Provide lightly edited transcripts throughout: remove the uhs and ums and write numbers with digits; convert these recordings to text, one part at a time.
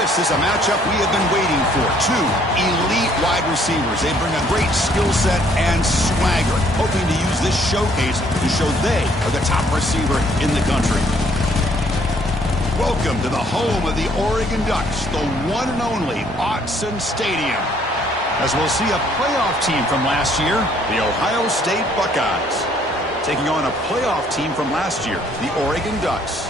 This is a matchup we have been waiting for. Two elite wide receivers. They bring a great skill set and swagger, hoping to use this showcase to show they are the top receiver in the country. Welcome to the home of the Oregon Ducks, the one and only Autzen Stadium. As we'll see a playoff team from last year, the Ohio State Buckeyes, taking on a playoff team from last year, the Oregon Ducks.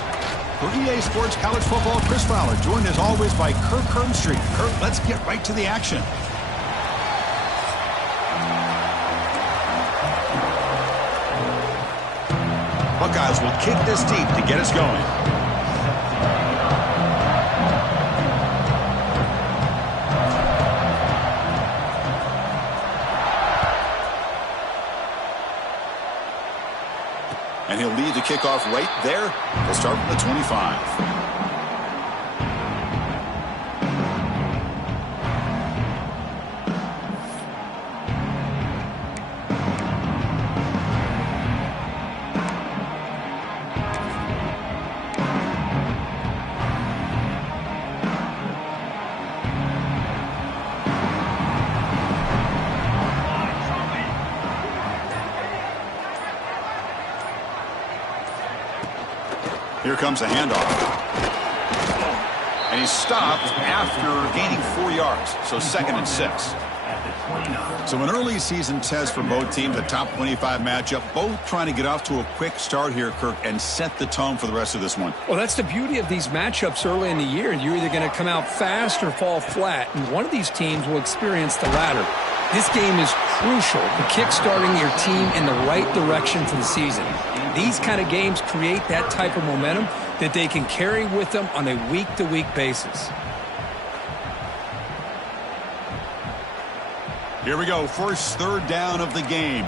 For EA Sports College Football, Chris Fowler, joined as always by Kirk Hermstreet. Kirk, let's get right to the action. Buckeyes will kick this deep to get us going. And he'll lead the kickoff right there. They'll start from the 25. Here comes a handoff. And he's stopped after gaining 4 yards, so 2nd and 6. So an early season test for both teams, a top 25 matchup, both trying to get off to a quick start here, Kirk, and set the tone for the rest of this one. Well, that's the beauty of these matchups early in the year. You're either going to come out fast or fall flat, and one of these teams will experience the latter. This game is crucial to kick-starting your team in the right direction for the season. These kind of games create that type of momentum that they can carry with them on a week-to-week basis. Here we go, first third down of the game.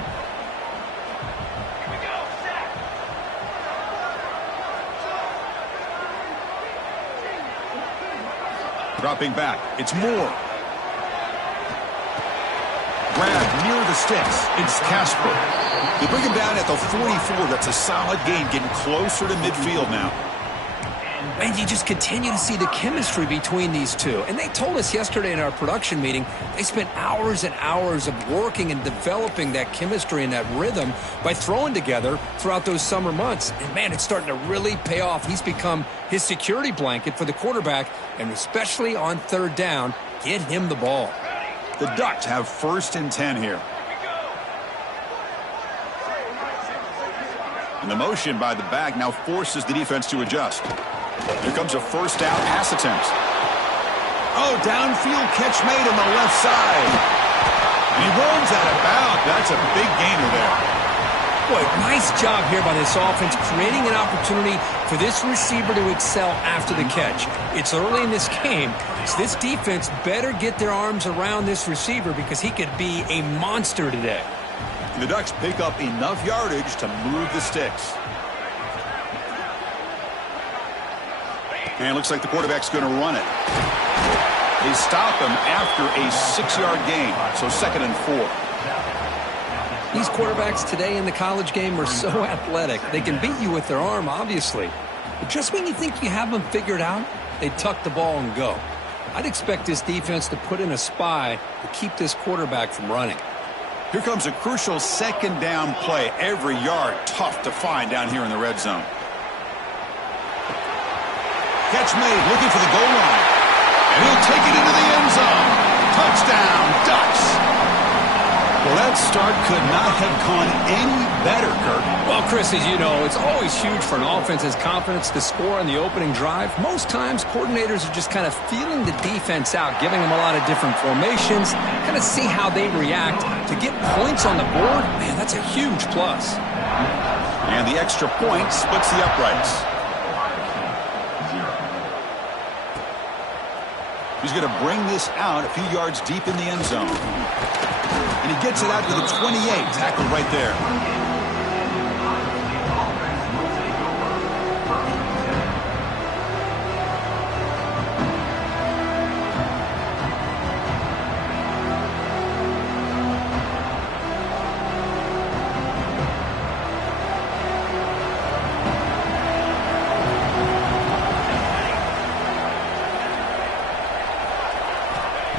Dropping back, it's Moore. Grab near the sticks, it's Casper. They bring him down at the 44. That's a solid gain, getting closer to midfield now. And you just continue to see the chemistry between these two. And they told us yesterday in our production meeting, they spent hours and hours of working and developing that chemistry and that rhythm by throwing together throughout those summer months. And, man, it's starting to really pay off. He's become his security blanket for the quarterback, and especially on third down, get him the ball. The Ducks have 1st and 10 here. And the motion by the back now forces the defense to adjust. Here comes a first down pass attempt. Oh, downfield catch made on the left side. And he runs out of bounds. That's a big gainer there. Boy, nice job here by this offense, creating an opportunity for this receiver to excel after the catch. It's early in this game, so this defense better get their arms around this receiver because he could be a monster today. The Ducks pick up enough yardage to move the sticks. And it looks like the quarterback's going to run it. They stop him after a 6-yard gain, so 2nd and 4. These quarterbacks today in the college game are so athletic. They can beat you with their arm, obviously. But just when you think you have them figured out, they tuck the ball and go. I'd expect this defense to put in a spy to keep this quarterback from running. Here comes a crucial 2nd down play. Every yard tough to find down here in the red zone. Catch made, looking for the goal line. And he'll take it into the end zone. Touchdown, Ducks. Well, that start could not have gone any better, Kirk. Well, Chris, as you know, it's always huge for an offense's confidence to score on the opening drive. Most times, coordinators are just kind of feeling the defense out, giving them a lot of different formations, kind of see how they react. To get points on the board, man, that's a huge plus. And the extra point splits the uprights. He's going to bring this out a few yards deep in the end zone. And he gets it out to the 28, tackled right there.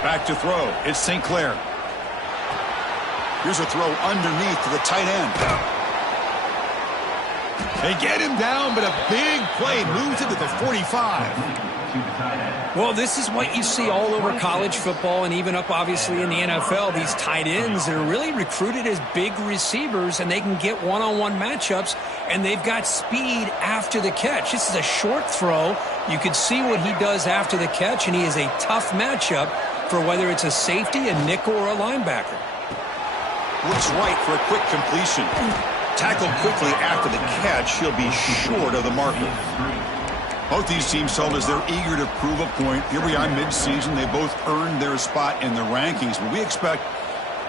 Back to throw. It's St. Clair. Here's a throw underneath to the tight end. They get him down, but a big play moves it to the 45. Well, this is what you see all over college football and even up, obviously, in the NFL. These tight ends, they're really recruited as big receivers, and they can get one-on-one matchups, and they've got speed after the catch. This is a short throw. You can see what he does after the catch, and he is a tough matchup for whether it's a safety, a nickel, or a linebacker. Looks right for a quick completion. Tackled quickly after the catch. He'll be short of the marker. Both these teams told us they're eager to prove a point. Here we are mid-season. They both earned their spot in the rankings, but we expect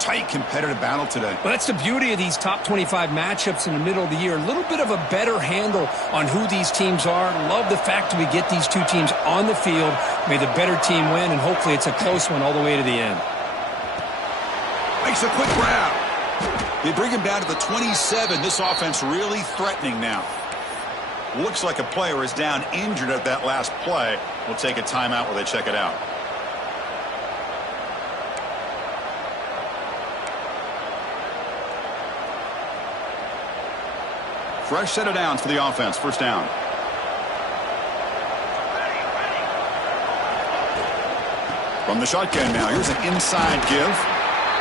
tight competitive battle today. Well, that's the beauty of these top 25 matchups in the middle of the year. A little bit of a better handle on who these teams are. Love the fact that we get these two teams on the field. May the better team win, and hopefully it's a close one all the way to the end. Makes a quick grab. They bring him down to the 27. This offense really threatening now. Looks like a player is down injured at that last play. We'll take a timeout while they check it out. Fresh set of downs for the offense. First down. From the shotgun now. Here's an inside give.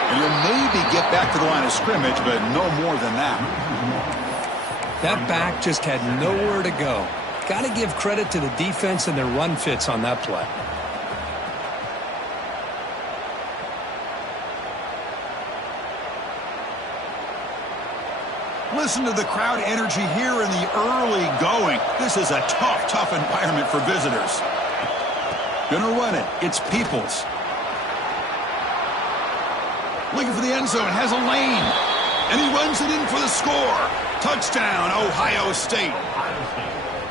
And you'll maybe get back to the line of scrimmage, but no more than that. That back just had nowhere to go. Got to give credit to the defense and their run fits on that play. Listen to the crowd energy here in the early going. This is a tough environment for visitors. Gonna run it. It's Peoples. Looking for the end zone. Has a lane. And he runs it in for the score. Touchdown, Ohio State.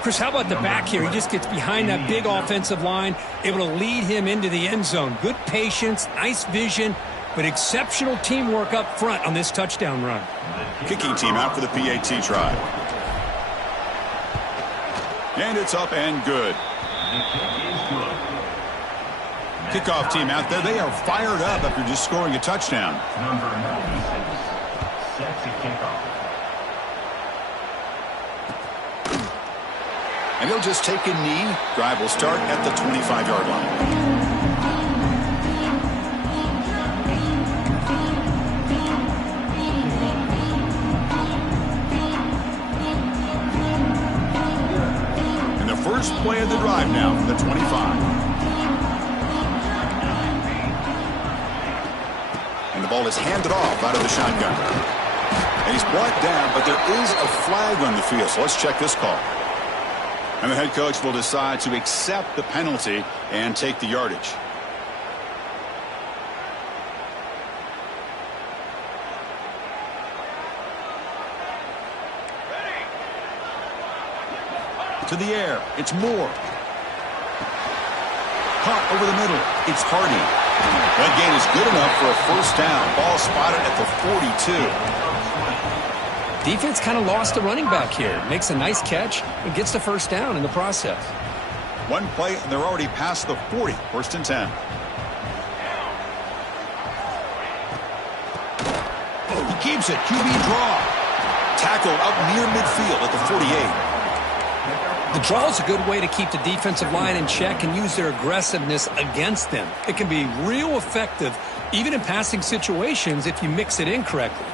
Chris, how about the back here? He just gets behind that big offensive line, able to lead him into the end zone. Good patience, nice vision, but exceptional teamwork up front on this touchdown run. Kicking team out for the PAT try. And it's up and good. Kickoff team out there. They are fired up after just scoring a touchdown. Number 96, sets a kickoff. And he'll just take a knee. Drive will start at the 25-yard line. And the first play of the drive now from the 25. And the ball is handed off out of the shotgun. And he's brought down, but there is a flag on the field. So let's check this call. And the head coach will decide to accept the penalty and take the yardage. To the air. It's Moore. Caught over the middle. It's Hardy. That gain is good enough for a first down. Ball spotted at the 42. Defense kind of lost the running back here. Makes a nice catch and gets the first down in the process. One play, and they're already past the 40. First and 10. He keeps it. QB draw. Tackled up near midfield at the 48. The draw is a good way to keep the defensive line in check and use their aggressiveness against them. It can be real effective, even in passing situations, if you mix it in correctly.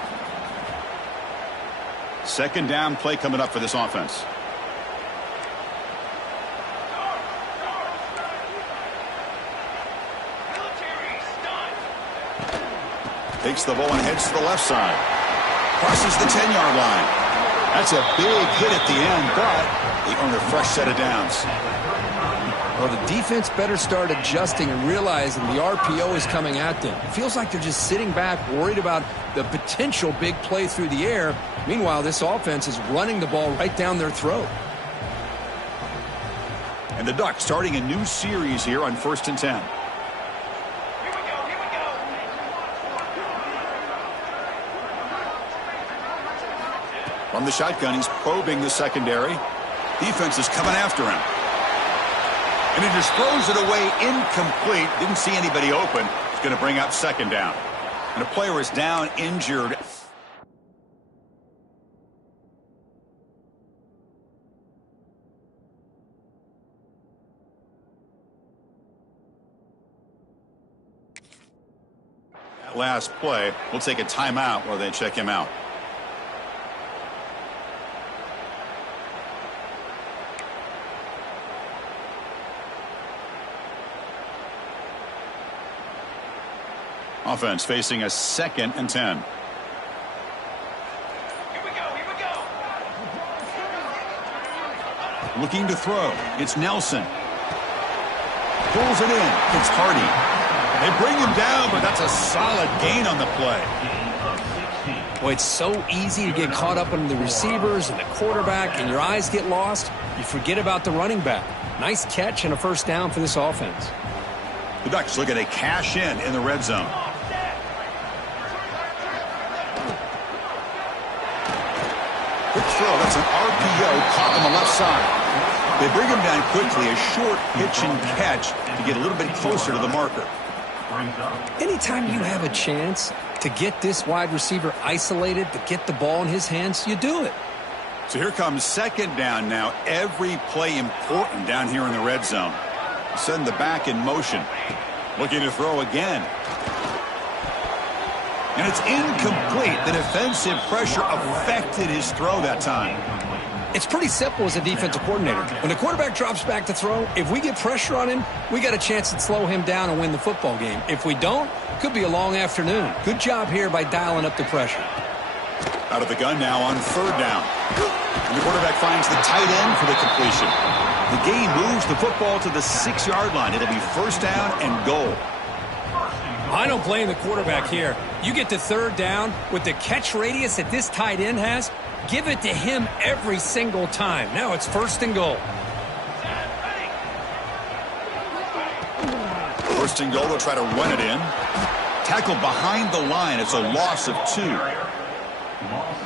Second down play coming up for this offense. Takes the ball and heads to the left side. Crosses the 10-yard line. That's a big hit at the end, but they earn a fresh set of downs. Well, the defense better start adjusting and realizing the RPO is coming at them. It feels like they're just sitting back, worried about the potential big play through the air. Meanwhile, this offense is running the ball right down their throat. And the Ducks starting a new series here on 1st and 10. From the shotgun, he's probing the secondary. Defense is coming after him. And he just throws it away incomplete. Didn't see anybody open. It's going to bring up second down. And a player is down, injured. That last play, we'll take a timeout while they check him out. Offense facing a 2nd and 10. Here we go. Looking to throw. It's Nelson. Pulls it in. It's Hardy. They bring him down, but that's a solid gain on the play. Boy, it's so easy to get caught up on the receivers and the quarterback, and your eyes get lost. You forget about the running back. Nice catch and a first down for this offense. The Ducks looking to cash in the red zone. Quick throw. That's an RPO caught on the left side. They bring him down quickly. A short pitch and catch to get a little bit closer to the marker. Anytime you have a chance to get this wide receiver isolated, to get the ball in his hands, you do it. So here comes second down now. Every play important down here in the red zone. Send the back in motion. Looking to throw again. And it's incomplete. The defensive pressure affected his throw that time. It's pretty simple as a defensive coordinator. When the quarterback drops back to throw, if we get pressure on him, we got a chance to slow him down and win the football game. If we don't, could be a long afternoon. Good job here by dialing up the pressure. Out of the gun now on third down. And the quarterback finds the tight end for the completion. The gain moves the football to the 6-yard line. It'll be first down and goal. I don't blame the quarterback here. You get to third down with the catch radius that this tight end has, give it to him every single time. Now it's first and goal. First and goal, they'll try to run it in. Tackled behind the line. It's a loss of 2.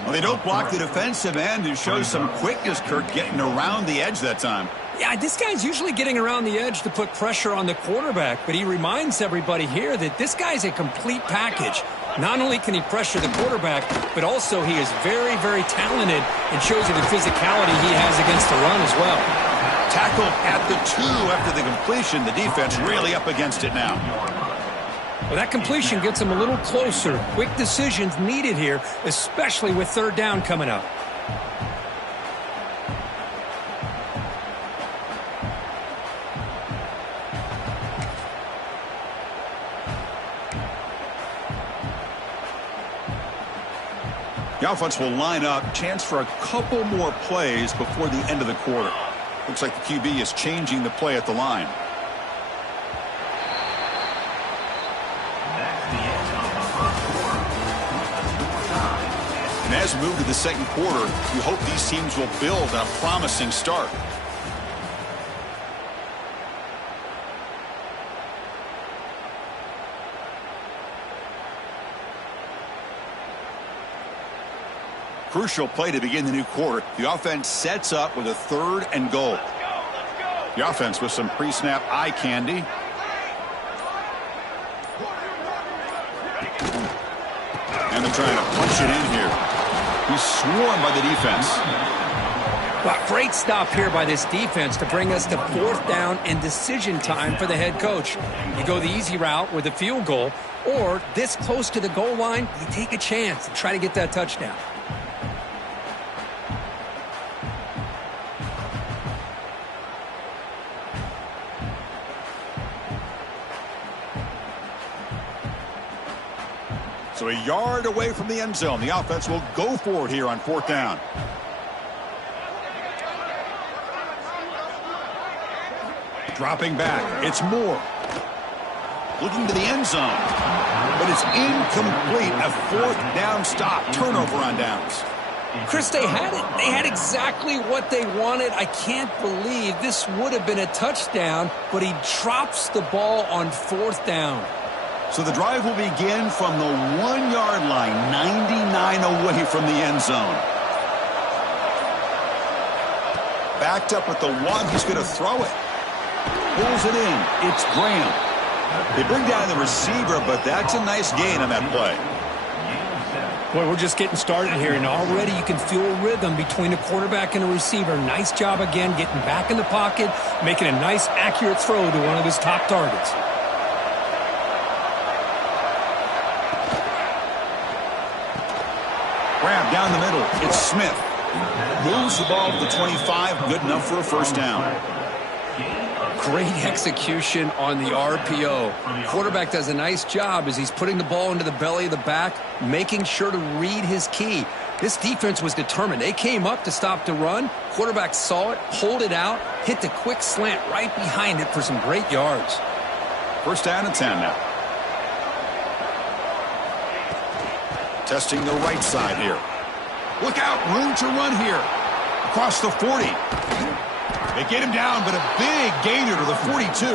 Well, they don't block the defensive end and show some quickness, Kirk, getting around the edge that time. Yeah, this guy's usually getting around the edge to put pressure on the quarterback, but he reminds everybody here that this guy's a complete package. Not only can he pressure the quarterback, but also he is very, very talented and shows you the physicality he has against the run as well. Tackled at the 2 after the completion. The defense really up against it now. Well, that completion gets him a little closer. Quick decisions needed here, especially with third down coming up. The offense will line up. Chance for a couple more plays before the end of the quarter. Looks like the QB is changing the play at the line. And as we move to the second quarter, we hope these teams will build on a promising start. Crucial play to begin the new quarter. The offense sets up with a third and goal. Let's go. The offense with some pre-snap eye candy. And they're trying to punch it in here. He's swarmed by the defense. Well, great stop here by this defense to bring us to fourth down and decision time for the head coach. You go the easy route with a field goal, or this close to the goal line, you take a chance and try to get that touchdown. So a yard away from the end zone. The offense will go for it here on fourth down. Dropping back. It's Moore. Looking to the end zone. But it's incomplete. A fourth down stop. Turnover on downs. Chris, they had it. They had exactly what they wanted. I can't believe this would have been a touchdown, but he drops the ball on fourth down. So the drive will begin from the 1-yard line, 99 away from the end zone. Backed up at the 1, he's going to throw it. pulls it in. It's Graham. They bring down the receiver, but that's a nice gain on that play. Boy, we're just getting started here, and already you can feel a rhythm between a quarterback and a receiver. Nice job again getting back in the pocket, making a nice, accurate throw to one of his top targets. Grab down the middle. It's Smith. Moves the ball to the 25. Good enough for a first down. Great execution on the RPO. Quarterback does a nice job as he's putting the ball into the belly of the back, making sure to read his key. This defense was determined. They came up to stop the run. Quarterback saw it, pulled it out, hit the quick slant right behind it for some great yards. First down and 10 now. Testing the right side here. Look out, room to run here. Across the 40. They get him down, but a big gainer to the 42.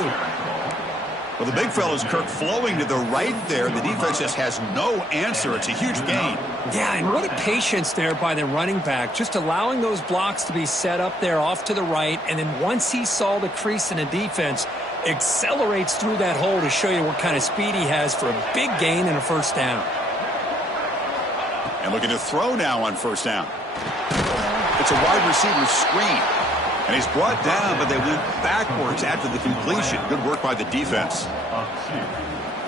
Well, the big fella's Kirk flowing to the right there. The defense just has no answer. It's a huge gain. Yeah, and what a patience there by the running back, just allowing those blocks to be set up there off to the right, and then once he saw the crease in the defense, accelerates through that hole to show you what kind of speed he has for a big gain and a first down. And looking to throw now on first down. It's a wide receiver screen. And he's brought down, but they went backwards after the completion. Good work by the defense.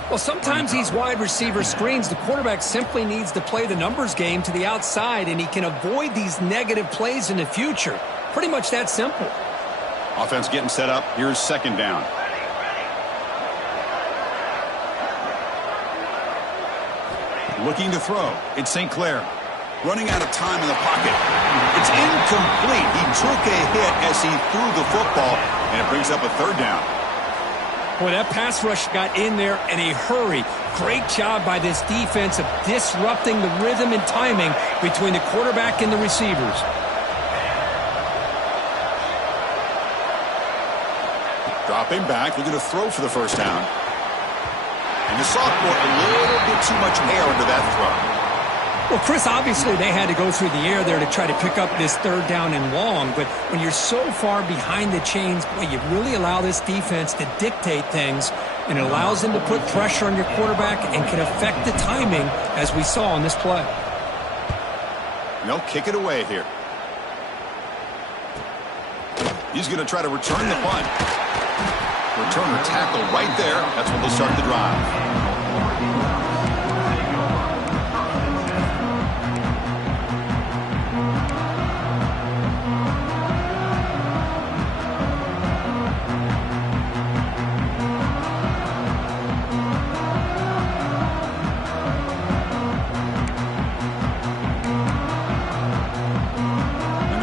Well, sometimes these wide receiver screens, the quarterback simply needs to play the numbers game to the outside, and he can avoid these negative plays in the future. Pretty much that simple. Offense getting set up. Here's second down. Looking to throw. It's St. Clair. Running out of time in the pocket. It's incomplete. He took a hit as he threw the football, and it brings up a third down. Boy, that pass rush got in there in a hurry. Great job by this defense of disrupting the rhythm and timing between the quarterback and the receivers. Dropping back, looking to throw for the first down. And the sophomore, a little bit too much air into that throw. Well, Chris, obviously they had to go through the air there to try to pick up this third down and long, but when you're so far behind the chains, boy, you really allow this defense to dictate things, and it allows them to put pressure on your quarterback and can affect the timing, as we saw on this play. They'll kick it away here. He's going to try to return the punt. Returner tackle right there. That's when they'll start the drive.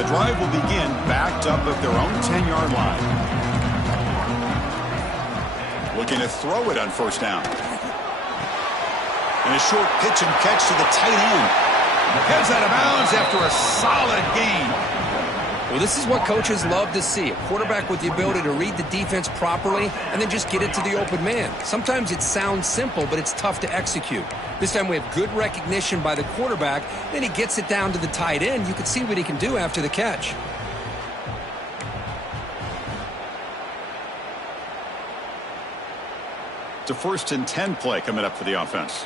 Drive will begin backed up at their own 10-yard line. Looking to throw it on first down. And a short pitch and catch to the tight end. Heads out of bounds after a solid gain. Well, this is what coaches love to see. A quarterback with the ability to read the defense properly and then just get it to the open man. Sometimes it sounds simple, but it's tough to execute. This time we have good recognition by the quarterback. Then he gets it down to the tight end. You can see what he can do after the catch. It's a 1st and 10 play coming up for the offense.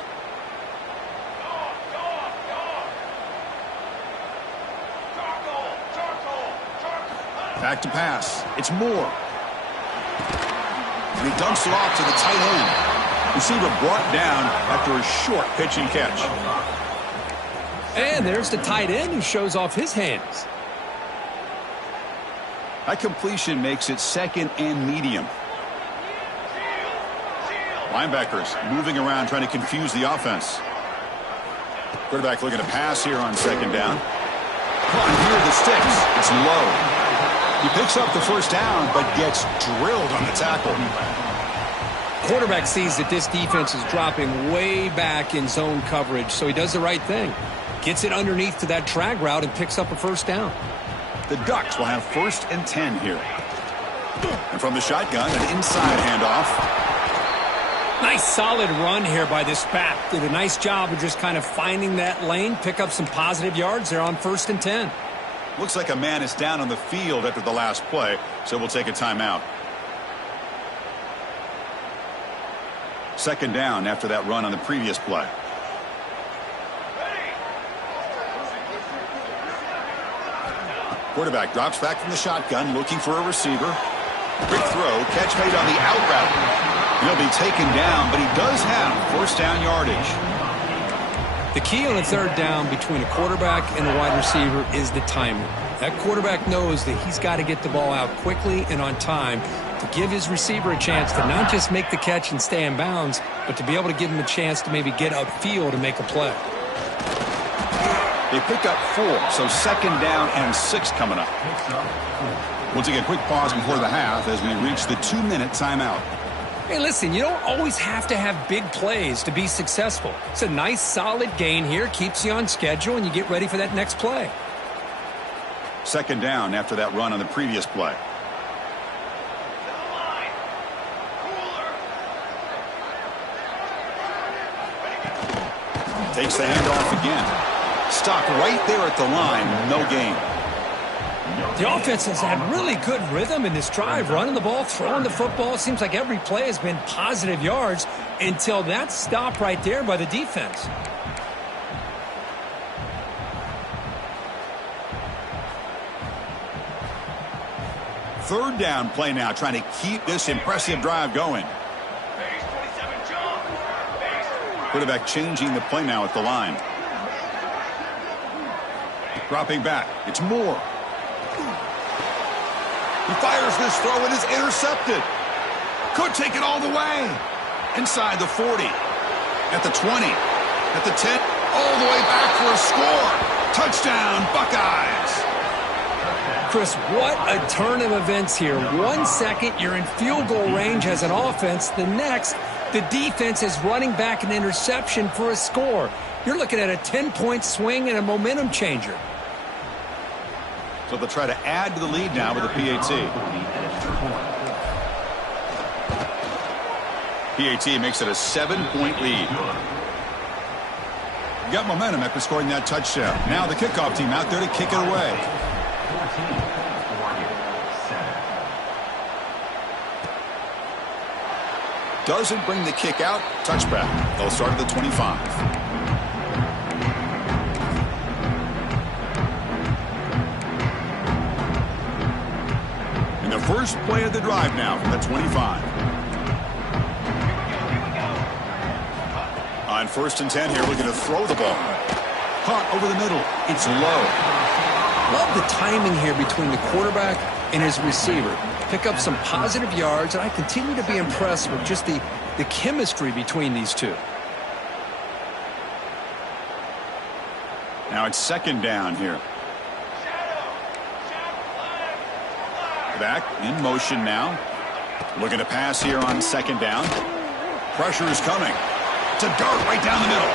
Back to pass. It's Moore. And he dumps it off to the tight end. Receiver brought down after a short pitch and catch. And there's the tight end who shows off his hands. That completion makes it 2nd and medium. Linebackers moving around trying to confuse the offense. Quarterback looking to pass here on 2nd down. Caught near the sticks. It's low. He picks up the first down, but gets drilled on the tackle. Quarterback sees that this defense is dropping way back in zone coverage, so he does the right thing. Gets it underneath to that drag route and picks up a first down. The Ducks will have 1st and 10 here. And from the shotgun, an inside handoff. Nice solid run here by this back. Did a nice job of just kind of finding that lane, pick up some positive yards there on 1st and 10. Looks like a man is down on the field after the last play, so we'll take a timeout. Second down after that run on the previous play. Quarterback drops back from the shotgun, looking for a receiver. Quick throw, catch made on the out route. He'll be taken down, but he does have first down yardage. The key on the third down between a quarterback and a wide receiver is the timing. That quarterback knows that he's got to get the ball out quickly and on time to give his receiver a chance to not just make the catch and stay in bounds, but to be able to give him a chance to maybe get upfield and make a play. They pick up 4, so second down and 6 coming up. We'll take a quick pause before the half as we reach the 2-minute timeout. Hey, listen, you don't always have to have big plays to be successful. It's a nice, solid gain here, keeps you on schedule, and you get ready for that next play. Second down after that run on the previous play. Takes the handoff again. Stopped right there at the line. No gain. The offense has had really good rhythm in this drive, running the ball, throwing the football. Seems like every play has been positive yards until that stop right there by the defense. Third down play now, trying to keep this impressive drive going. Quarterback changing the play now at the line. Dropping back. It's Moore. He fires this throw and is intercepted. Could take it all the way. Inside the 40. At the 20. At the 10. All the way back for a score. Touchdown, Buckeyes. Chris, what a turn of events here. 1 second, you're in field goal range as an offense. The next, the defense is running back an interception for a score. You're looking at a 10-point swing and a momentum changer. So they'll try to add to the lead now with a PAT. PAT makes it a 7-point lead. Got momentum after scoring that touchdown. Now the kickoff team out there to kick it away. Doesn't bring the kick out. Touchback. They'll start at the 25. The first play of the drive now from the 25. On 1st and 10 here, looking to throw the ball. Caught over the middle. It's low. Love the timing here between the quarterback and his receiver. Pick up some positive yards, and I continue to be impressed with just the chemistry between these two. Now it's second down here. Back in motion now. Looking to pass here on second down. Pressure is coming. It's a dart right down the middle.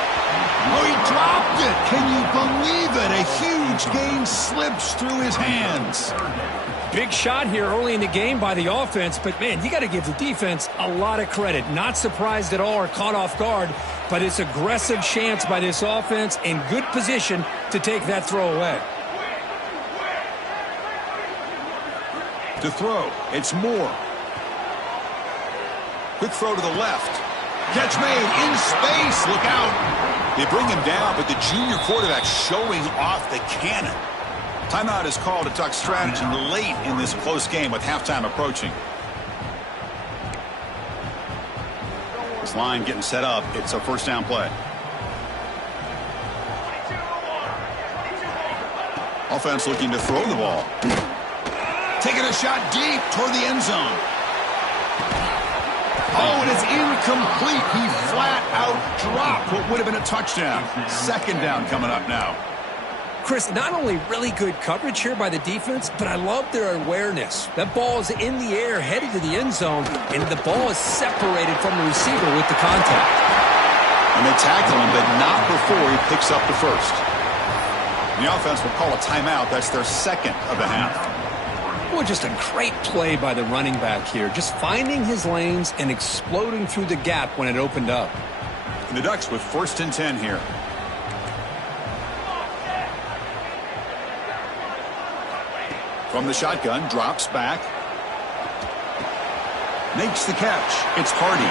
Oh, he dropped it. Can you believe it? A huge gain slips through his hands. Big shot here early in the game by the offense, but, man, you got to give the defense a lot of credit. Not surprised at all or caught off guard, but it's aggressive chance by this offense in good position to take that throw away. To throw, it's Moore. Quick throw to the left. Catch made in space. Look out. They bring him down, but the junior quarterback showing off the cannon. Timeout is called to talk strategy late in this close game with halftime approaching. This line getting set up. It's a first down play. Offense looking to throw the ball. Taking a shot deep toward the end zone. Oh, and it's incomplete. He flat out dropped what would have been a touchdown. Second down coming up now. Chris, not only really good coverage here by the defense, but I love their awareness. That ball is in the air, headed to the end zone, and the ball is separated from the receiver with the contact. And they tackle him, but not before he picks up the first. The offense will call a timeout. That's their second of the half. Well, just a great play by the running back here. Just finding his lanes and exploding through the gap when it opened up. And the Ducks with 1st and 10 here. From the shotgun, drops back. Makes the catch. It's Hardy.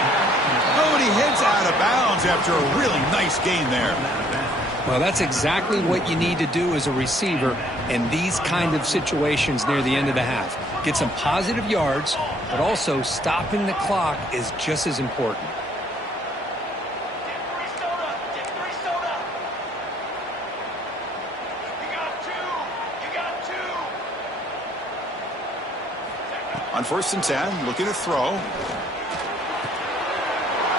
Oh, and he heads out of bounds after a really nice gain there. Well, that's exactly what you need to do as a receiver in these kind of situations near the end of the half. Get some positive yards, but also stopping the clock is just as important. On 1st and 10, looking to throw.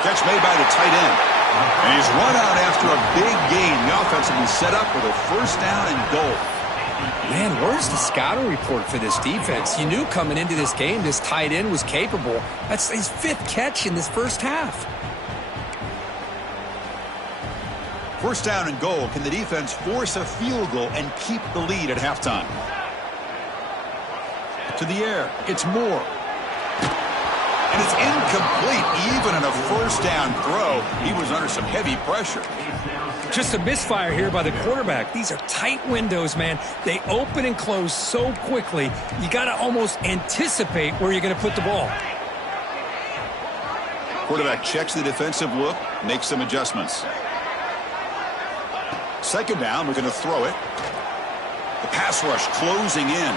Catch made by the tight end. And he's run out after a big gain. The offense will be set up with a 1st down and goal. Man, where's the scouting report for this defense? You knew coming into this game this tight end was capable. That's his 5th catch in this first half. 1st down and goal. Can the defense force a field goal and keep the lead at halftime? To the air. It's Moore. And it's incomplete. Even in a 1st down throw, he was under some heavy pressure. Just a misfire here by the quarterback. These are tight windows, man. They open and close so quickly, you got to almost anticipate where you're going to put the ball. Quarterback checks the defensive look, makes some adjustments. 2nd down, we're going to throw it. The pass rush closing in.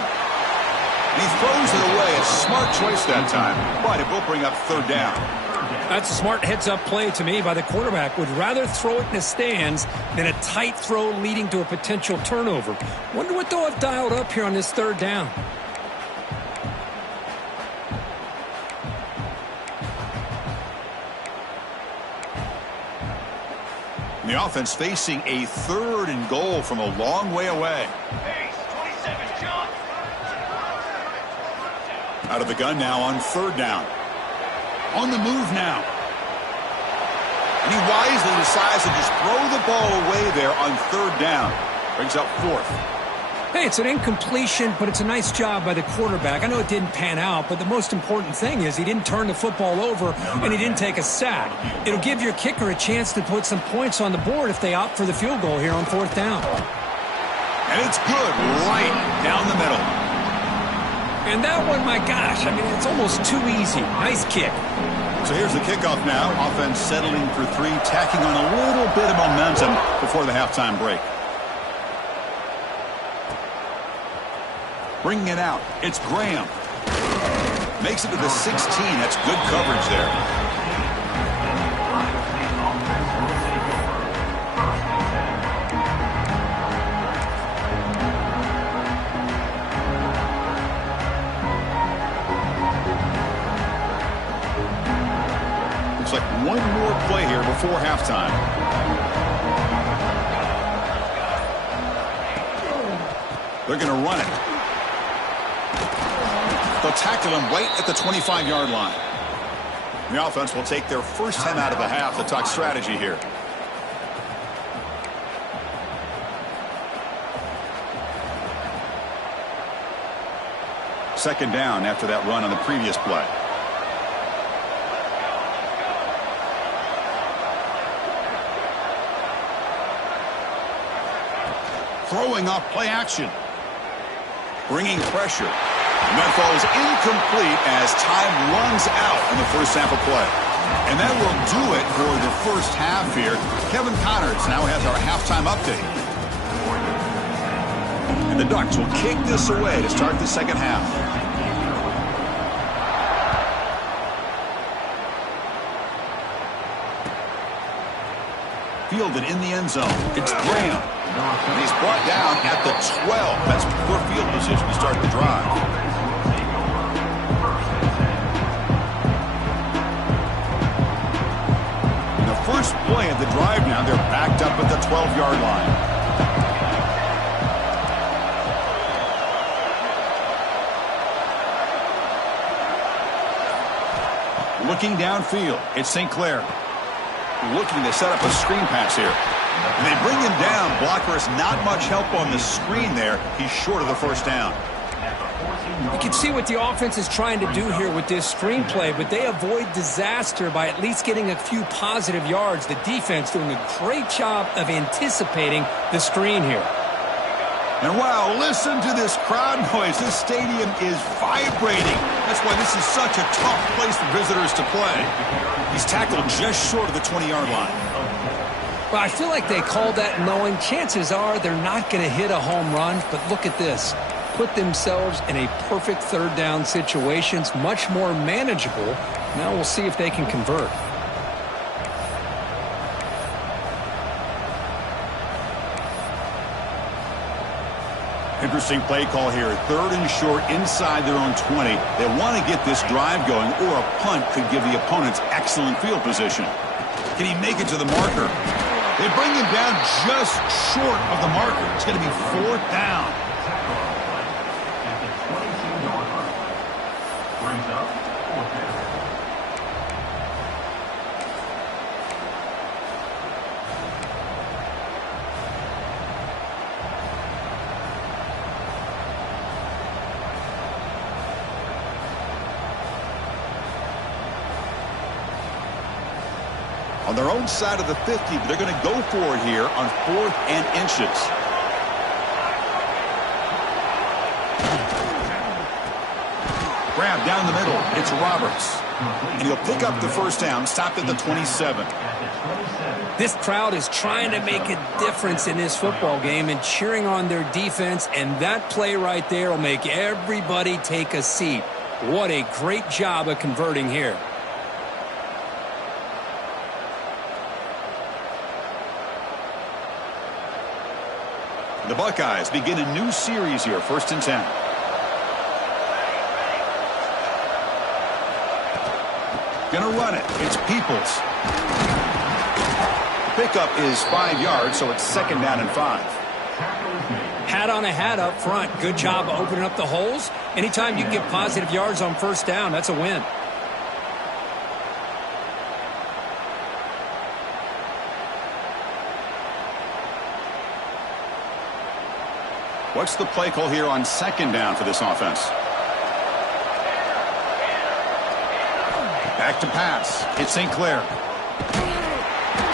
And he throws it away. A smart choice that time, but it will bring up 3rd down. That's a smart heads-up play to me by the quarterback. Would rather throw it in the stands than a tight throw leading to a potential turnover. Wonder what they'll have dialed up here on this 3rd down. And the offense facing a 3rd and goal from a long way away. Out of the gun now on 3rd down. On the move now. And he wisely decides to just throw the ball away there on 3rd down. Brings up 4th. Hey, it's an incompletion, but it's a nice job by the quarterback. I know it didn't pan out, but the most important thing is he didn't turn the football over and he didn't take a sack. It'll give your kicker a chance to put some points on the board if they opt for the field goal here on 4th down. And it's good right down the middle. And that one, my gosh, I mean, it's almost too easy. Nice kick. So here's the kickoff now. Offense settling for 3, tacking on a little bit of momentum before the halftime break. Bringing it out. It's Graham. Makes it to the 16. That's good coverage there. Like one more play here before halftime. They're going to run it. They'll tackle him right at the 25-yard line. The offense will take their 1st time out of the half to talk strategy here. Second down after that run on the previous play. Throwing off play action. Bringing pressure. And that falls incomplete as time runs out in the 1st half of play. And that will do it for the 1st half here. Kevin Connors now has our halftime update. And the Ducks will kick this away to start the 2nd half. Fielded in the end zone. It's Graham. And he's brought down at the 12. That's poor field position to start the drive. In the first play of the drive now, they're backed up at the 12-yard line. Looking downfield, it's St. Clair. Looking to set up a screen pass here. And they bring him down. Blocker has not much help on the screen there. He's short of the 1st down. You can see what the offense is trying to do here with this screenplay, but they avoid disaster by at least getting a few positive yards. The defense doing a great job of anticipating the screen here. And wow, listen to this crowd noise. This stadium is vibrating. That's why this is such a tough place for visitors to play. He's tackled just short of the 20-yard line. Well, I feel like they called that knowing chances are they're not going to hit a home run. But look at this. Put themselves in a perfect third down situation. Much more manageable. Now we'll see if they can convert. Interesting play call here. 3rd and short inside their own 20. They want to get this drive going, or a punt could give the opponents excellent field position. Can he make it to the marker? They bring him down just short of the marker. It's going to be 4th down. At the 22-yard line. Brings up 4th down. On their own side of the 50, but they're going to go for it here on 4th and inches. Grab down the middle. It's Roberts. And he'll pick up the first down, stopped at the 27. This crowd is trying to make a difference in this football game and cheering on their defense, and that play right there will make everybody take a seat. What a great job of converting here. The Buckeyes begin a new series here, 1st and 10. Gonna run it. It's Peoples. The pickup is 5 yards, so it's 2nd down and 5. Hat on a hat up front. Good job of opening up the holes. Anytime you can get positive yards on 1st down, that's a win. What's the play call here on 2nd down for this offense? Back to pass. It's St. Clair.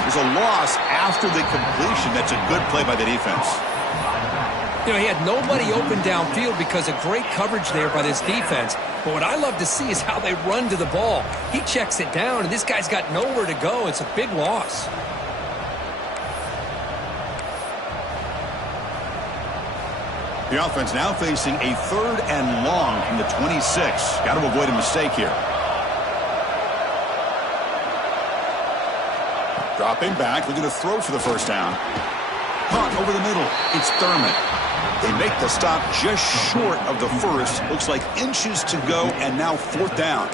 There's a loss after the completion. That's a good play by the defense. You know, he had nobody open downfield because of great coverage there by this defense. But what I love to see is how they run to the ball. He checks it down, and this guy's got nowhere to go. It's a big loss. The offense now facing a 3rd and long from the 26. Got to avoid a mistake here. Dropping back, looking to throw for the 1st down. Punt over the middle. It's Thurman. They make the stop just short of the 1st. Looks like inches to go, and now 4th down.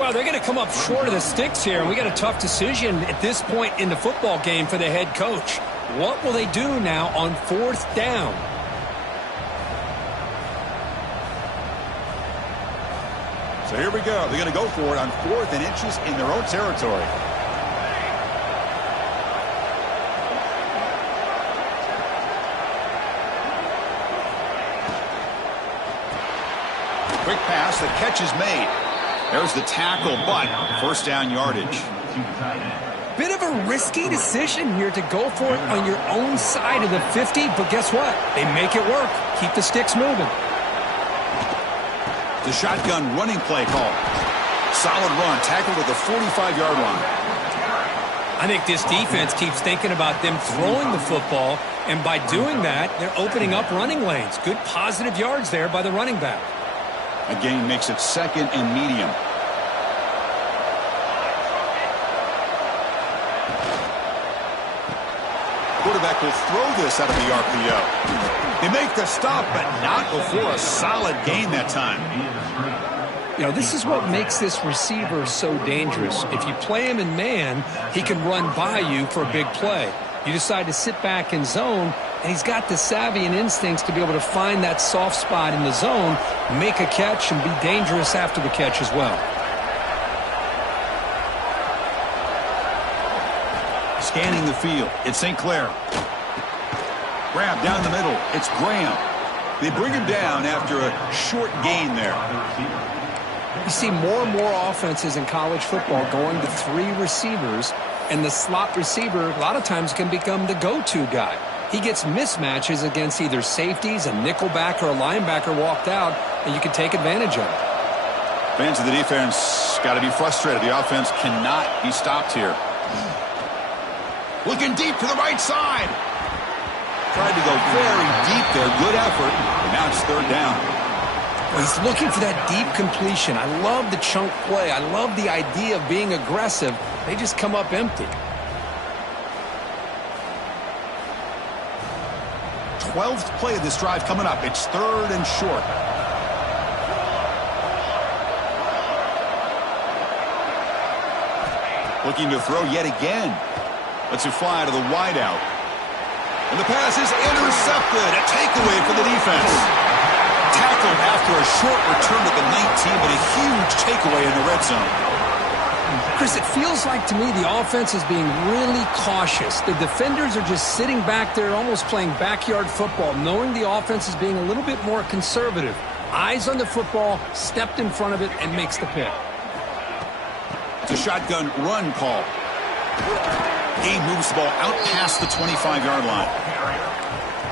Well, they're going to come up short of the sticks here, and we got a tough decision at this point in the football game for the head coach. What will they do now on 4th down? So here we go. They're going to go for it on 4th and inches in their own territory. Quick pass. The catch is made. There's the tackle, but 1st down yardage. Bit of a risky decision here to go for it on your own side of the 50, but guess what? They make it work. Keep the sticks moving. The shotgun running play call. Solid run, tackled at the 45-yard line. I think this defense keeps thinking about them throwing the football, and by doing that, they're opening up running lanes. Good positive yards there by the running back. A gain makes it 2nd and medium. Quarterback will throw this out of the RPO. They make the stop, but not before a solid gain that time. You know, this is what makes this receiver so dangerous. If you play him in man, he can run by you for a big play. You decide to sit back in zone, and he's got the savvy and instincts to be able to find that soft spot in the zone, make a catch, and be dangerous after the catch as well. Scanning the field, it's St. Clair. Grab down the middle, it's Graham. They bring him down after a short gain there. You see more and more offenses in college football going to 3 receivers, and the slot receiver a lot of times can become the go-to guy. he gets mismatches against either safeties, a nickelback, or a linebacker walked out, and you can take advantage of it. Fans of the defense got to be frustrated. The offense cannot be stopped here. Looking deep to the right side. Tried to go very deep there. Good effort. And now it's third down. Well, he's looking for that deep completion. I love the chunk play. I love the idea of being aggressive. They just come up empty. 12th play of this drive coming up. It's third and short. Looking to throw yet again. Lets it fly to the wideout. And the pass is intercepted. A takeaway for the defense. Tackled after a short return to the 19, but a huge takeaway in the red zone. Chris, it feels like to me the offense is being really cautious. The defenders are just sitting back there almost playing backyard football, knowing the offense is being a little bit more conservative. Eyes on the football, stepped in front of it, and makes the pick. It's a shotgun run call. He moves the ball out past the 25-yard line.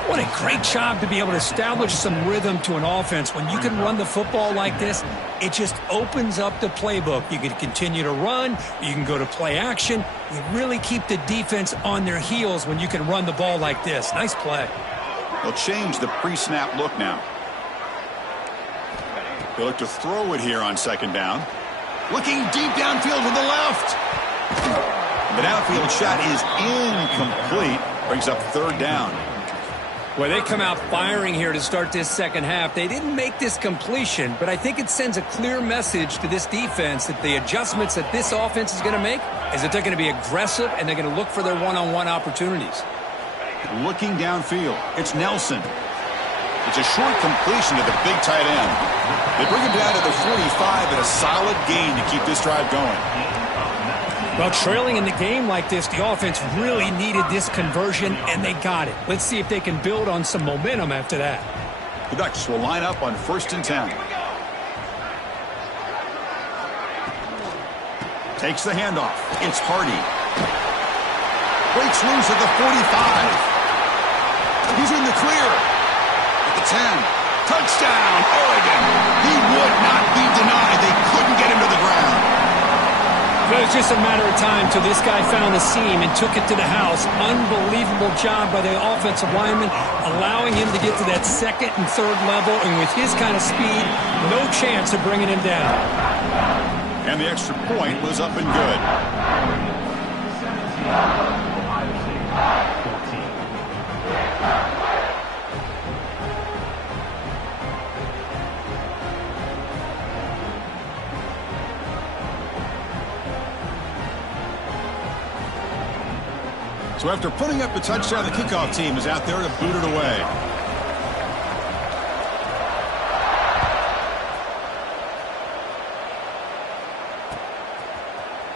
What a great job to be able to establish some rhythm to an offense. When you can run the football like this, it just opens up the playbook. You can continue to run. You can go to play action. You really keep the defense on their heels when you can run the ball like this. Nice play. They'll change the pre-snap look now. They look to throw it here on second down. Looking deep downfield to the left. The downfield shot is incomplete. Brings up third down. Well, they come out firing here to start this second half. They didn't make this completion, but I think it sends a clear message to this defense that the adjustments that this offense is going to make is that they're going to be aggressive and they're going to look for their one-on-one opportunities. Looking downfield, it's Nelson. It's a short completion to the big tight end. They bring him down to the 45 and a solid gain to keep this drive going. Well, trailing in the game like this, the offense really needed this conversion, and they got it. Let's see if they can build on some momentum after that. The Ducks will line up on 1st and 10. Takes the handoff. It's Hardy. Breaks loose at the 45. He's in the clear. At the 10. Touchdown, Oregon. He would not be denied. They couldn't get him to the ground. It was just a matter of time till this guy found the seam and took it to the house. Unbelievable job by the offensive lineman, allowing him to get to that second and third level, and with his kind of speed, no chance of bringing him down. And the extra point was up and good. So after putting up the touchdown, the kickoff team is out there to boot it away.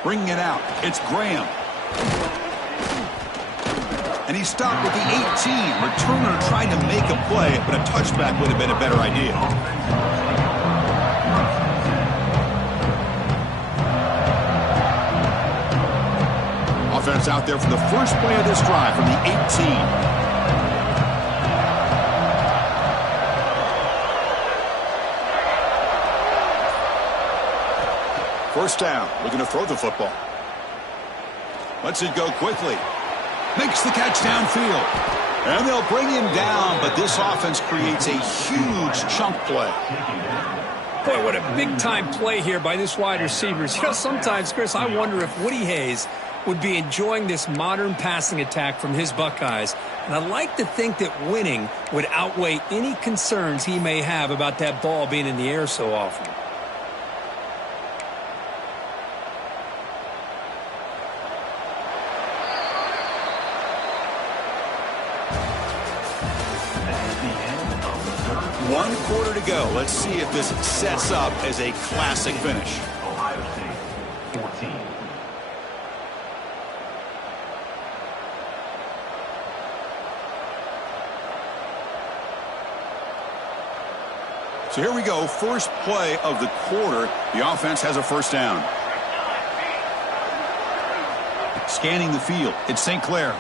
Bringing it out, it's Graham. And he's stopped with the 18. Returner trying to make a play, but a touchback would have been a better idea. Offense out there for the first play of this drive from the 18. First down, looking to throw the football. Lets it go quickly. Makes the catch downfield. And they'll bring him down, but this offense creates a huge chunk play. Boy, what a big-time play here by this wide receivers. You know, sometimes, Chris, I wonder if Woody Hayes would be enjoying this modern passing attack from his Buckeyes. And I like to think that winning would outweigh any concerns he may have about that ball being in the air so often. One quarter to go. Let's see if this sets up as a classic finish. Ohio State, 14. So here we go. First play of the quarter. The offense has a first down. Scanning the field. It's St. Clair.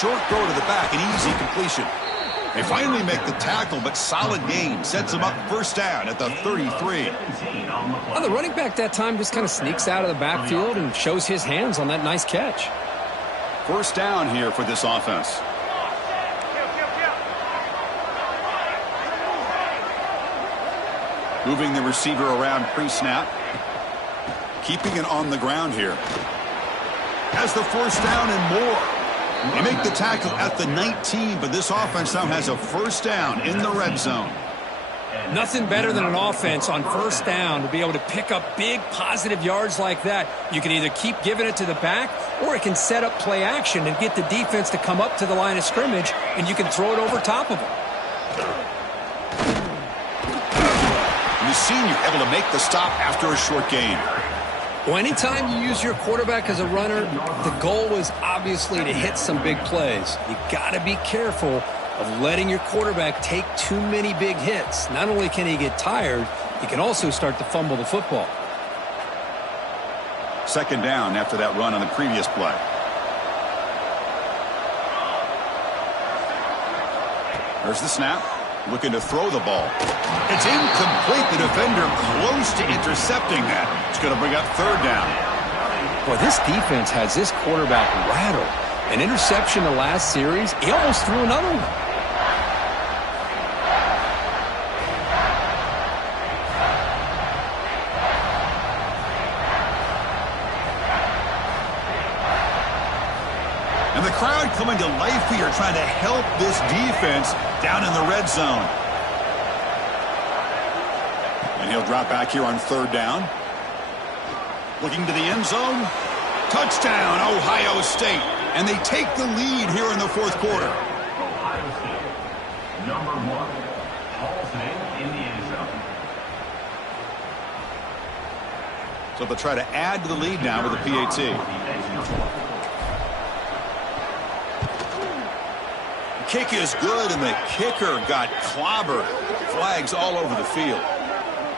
Short throw to the back, an easy completion. They finally make the tackle, but solid gain sets them up first down at the 33. Well, the running back that time just kind of sneaks out of the backfield and shows his hands on that nice catch. First down here for this offense. Moving the receiver around pre-snap. Keeping it on the ground here. Has the first down and more. They make the tackle at the 19, but this offense now has a first down in the red zone. Nothing better than an offense on first down to be able to pick up big positive yards like that. You can either keep giving it to the back, or it can set up play action and get the defense to come up to the line of scrimmage, and you can throw it over top of them. And the senior able to make the stop after a short gain. Well, anytime you use your quarterback as a runner, the goal is obviously to hit some big plays. You got to be careful of letting your quarterback take too many big hits. Not only can he get tired, he can also start to fumble the football. Second down after that run on the previous play. There's the snap. Looking to throw the ball. It's incomplete. The defender close to intercepting that. It's going to bring up third down. Boy, this defense has this quarterback rattled. An interception the last series, he almost threw another one. And the crowd coming to life here, trying to help this defense down in the red zone. And he'll drop back here on third down. Looking to the end zone. Touchdown, Ohio State. And they take the lead here in the fourth quarter. Ohio State. Number 1, hauls it in the end zone. So they'll try to add to the lead now with the PAT. Kick is good, and the kicker got clobbered. Flags all over the field.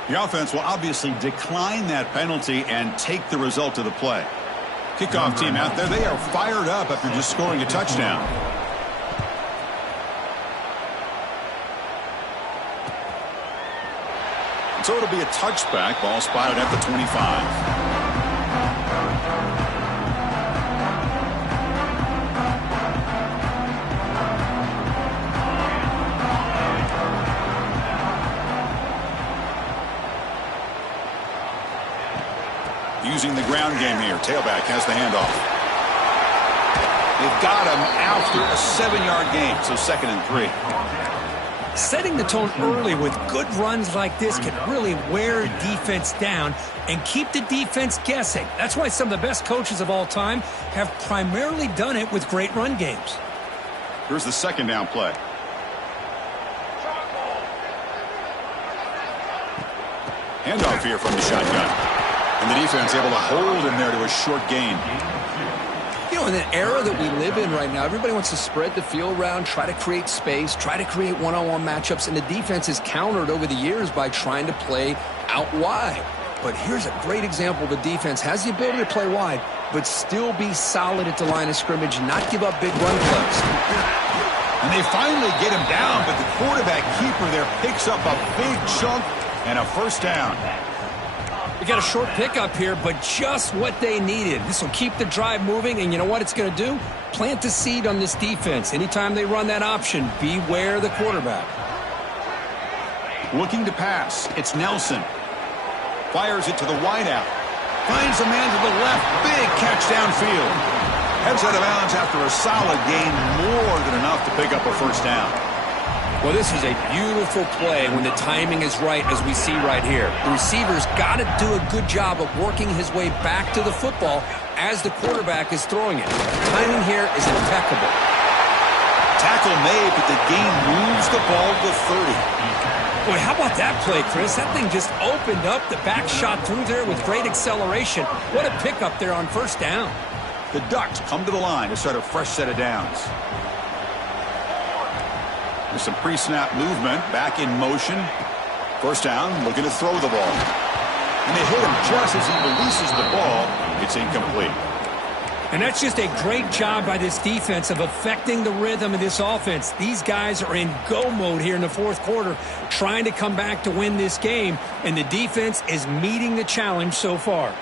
The offense will obviously decline that penalty and take the result of the play. Kickoff team out there, they are fired up after just scoring a touchdown. And so it'll be a touchback. Ball spotted at the 25. Using the ground game here. Tailback has the handoff. They've got him after a 7-yard gain, so 2nd and 3. Setting the tone early with good runs like this can really wear a defense down and keep the defense guessing. That's why some of the best coaches of all time have primarily done it with great run games. Here's the second down play. Handoff here from the shotgun. And the defense able to hold him there to a short gain. You know, in the era that we live in right now, everybody wants to spread the field around, try to create space, try to create one-on-one matchups, and the defense is countered over the years by trying to play out wide. But here's a great example. The defense has the ability to play wide, but still be solid at the line of scrimmage, not give up big run plays. And they finally get him down, but the quarterback keeper there picks up a big chunk and a first down. We got a short pickup here, but just what they needed. This will keep the drive moving, and you know what it's going to do? Plant the seed on this defense. Anytime they run that option, beware the quarterback. Looking to pass. It's Nelson. Fires it to the wideout. Finds a man to the left. Big catch downfield. Heads out of bounds after a solid gain, more than enough to pick up a first down. Well, this is a beautiful play when the timing is right, as we see right here. The receiver's got to do a good job of working his way back to the football as the quarterback is throwing it. Timing here is impeccable. Tackle made, but the gain moves the ball to 30. Boy, how about that play, Chris? That thing just opened up. The back shot through there with great acceleration. What a pickup there on first down. The Ducks come to the line to start a fresh set of downs. There's some pre-snap movement, back in motion. First down, looking to throw the ball. And they hit him just as he releases the ball. It's incomplete. And that's just a great job by this defense of affecting the rhythm of this offense. These guys are in go mode here in the fourth quarter, trying to come back to win this game, and the defense is meeting the challenge so far.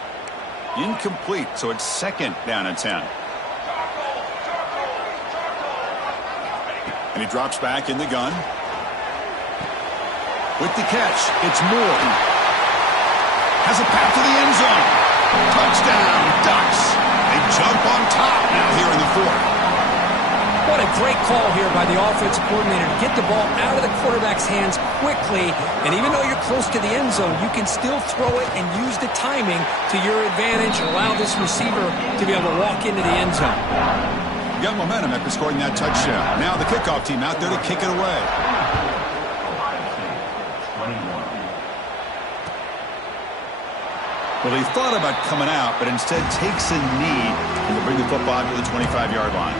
Incomplete, so it's second down and 10. And he drops back in the gun. With the catch, it's Moore. Has a path to the end zone. Touchdown, Ducks. They jump on top now here in the fourth. What a great call here by the offensive coordinator to get the ball out of the quarterback's hands quickly. And even though you're close to the end zone, you can still throw it and use the timing to your advantage and allow this receiver to be able to walk into the end zone. You got momentum after scoring that touchdown. Now the kickoff team out there to kick it away. Well, he thought about coming out, but instead takes a knee and will bring the football to the 25-yard line.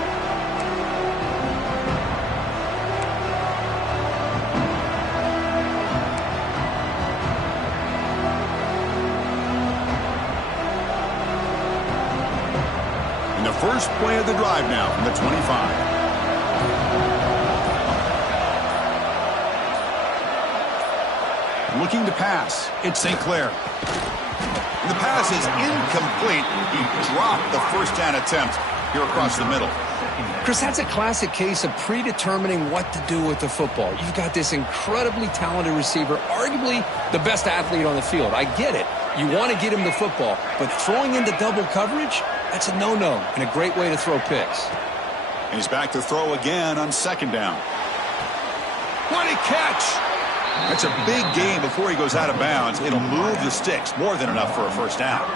And the first play of the drive now from the 25. Looking to pass. It's St. Clair. The pass is incomplete. He dropped the first down attempt here across the middle. Chris, that's a classic case of predetermining what to do with the football. You've got this incredibly talented receiver, arguably the best athlete on the field. I get it. You want to get him the football, but throwing into double coverage, that's a no-no and a great way to throw picks. And he's back to throw again on second down. What a catch! That's a big gain before he goes out of bounds. It'll move the sticks, more than enough for a first down.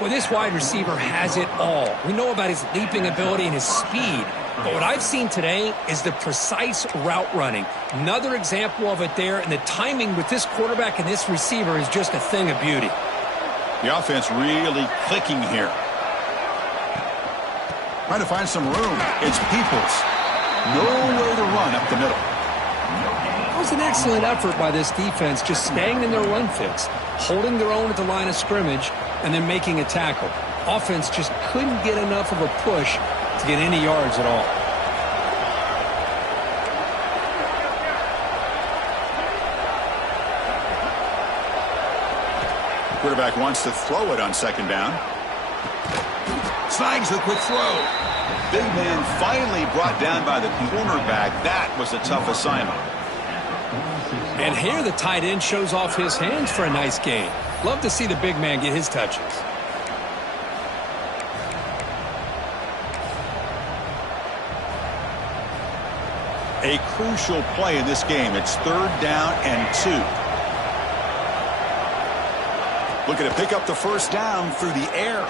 Well, this wide receiver has it all. We know about his leaping ability and his speed, but what I've seen today is the precise route running. Another example of it there, and the timing with this quarterback and this receiver is just a thing of beauty. The offense really clicking here. Trying to find some room. It's Peoples. Nowhere to run up the middle. It was an excellent effort by this defense, just staying in their run fits, holding their own at the line of scrimmage, and then making a tackle. Offense just couldn't get enough of a push to get any yards at all. Quarterback wants to throw it on second down. Snags the quick throw. Big man finally brought down by the cornerback. That was a tough assignment. And here the tight end shows off his hands for a nice gain. Love to see the big man get his touches. A crucial play in this game. It's third down and 2. Looking to pick up the first down through the air.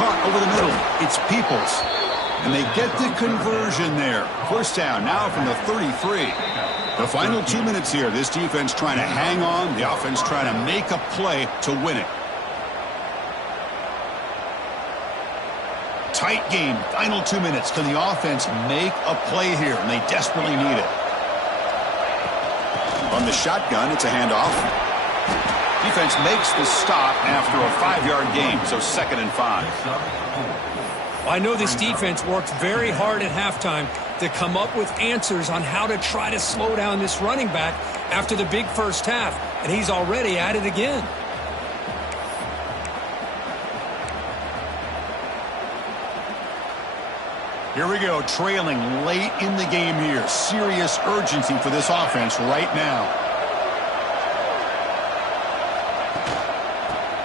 Caught over the middle. It's Peoples. And they get the conversion there. First down now from the 33. The final 2 minutes here. This defense trying to hang on. The offense trying to make a play to win it. Tight game. Final 2 minutes. Can the offense make a play here? And they desperately need it. On the shotgun, it's a handoff. Defense makes the stop after a 5-yard gain, so 2nd and 5. I know this defense worked very hard at halftime to come up with answers on how to try to slow down this running back after the big first half, and he's already at it again. Here we go, trailing late in the game here. Serious urgency for this offense right now.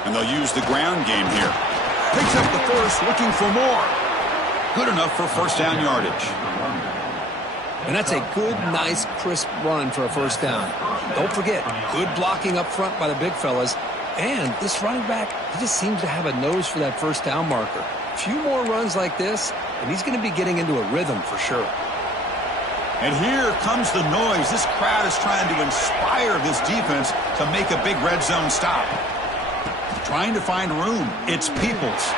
And they'll use the ground game here. Picks up the first, looking for more. Good enough for first down yardage. And that's a good, nice, crisp run for a first down. Don't forget, good blocking up front by the big fellas. And this running back, he just seems to have a nose for that first down marker. A few more runs like this, and he's going to be getting into a rhythm for sure. And here comes the noise. This crowd is trying to inspire this defense to make a big red zone stop. Trying to find room. It's Peoples.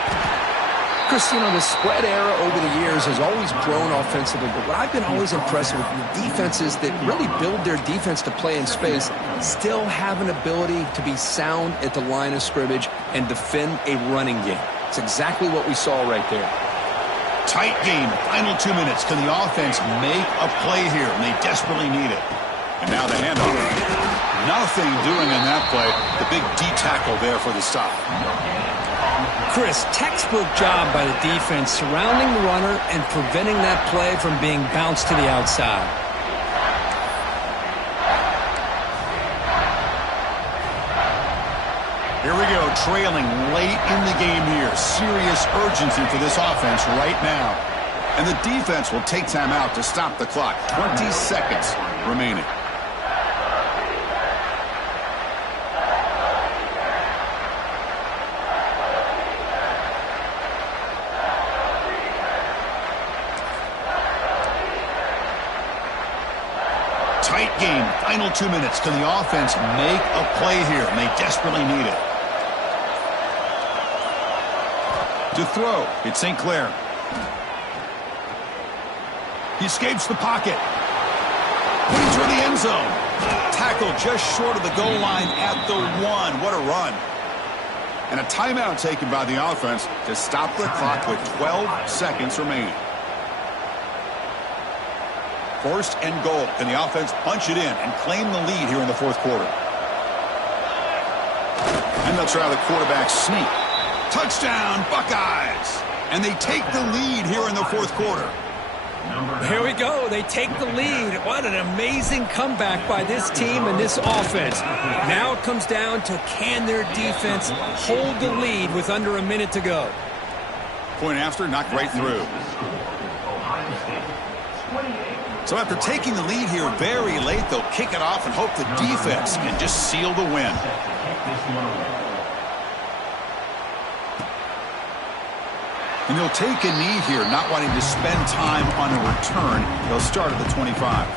Chris, you know, the spread era over the years has always grown offensively, but what I've been always impressed with the defenses that really build their defense to play in space still have an ability to be sound at the line of scrimmage and defend a running game. It's exactly what we saw right there. Tight game, final 2 minutes. Can the offense make a play here? And they desperately need it. And now the handoff. Nothing doing on that play. The big D tackle there for the stop. Chris, textbook job by the defense surrounding the runner and preventing that play from being bounced to the outside. Here we go, trailing late in the game here. Serious urgency for this offense right now. And the defense will take time out to stop the clock. 20 seconds remaining. Tight game, final 2 minutes. Can the offense make a play here? And they desperately need it. To throw, it's St. Clair. He escapes the pocket. Putting through the end zone. Tackle just short of the goal line at the 1. What a run. And a timeout taken by the offense to stop the clock with 12 seconds remaining. First and goal. Can the offense punch it in and claim the lead here in the fourth quarter? And they'll try the quarterback sneak. Touchdown, Buckeyes! And they take the lead here in the fourth quarter. Here we go. They take the lead. What an amazing comeback by this team and this offense. Now it comes down to can their defense hold the lead with under a minute to go. Point after, knocked right through. So after taking the lead here very late, they'll kick it off and hope the defense can just seal the win. And they'll take a knee here, not wanting to spend time on a return. They'll start at the 25.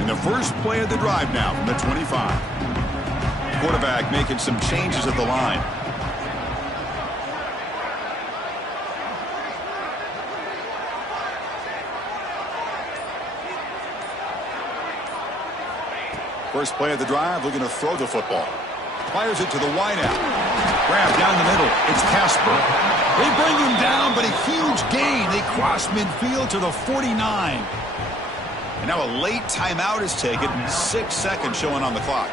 And the first play of the drive now from the 25. Quarterback making some changes at the line. First play of the drive, looking to throw the football. Fires it to the wideout. Grab down the middle. It's Casper. They bring him down, but a huge gain. They cross midfield to the 49. And now a late timeout is taken. 6 seconds showing on the clock.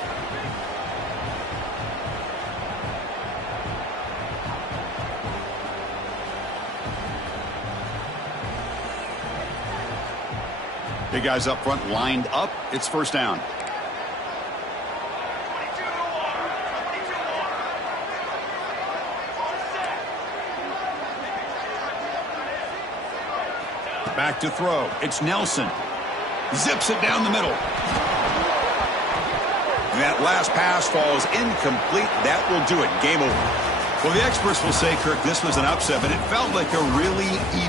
Big guys up front lined up. It's first down. Back to throw. It's Nelson. Zips it down the middle. And that last pass falls incomplete. That will do it. Game over. Well, the experts will say, Kirk, this was an upset, but it felt like a really even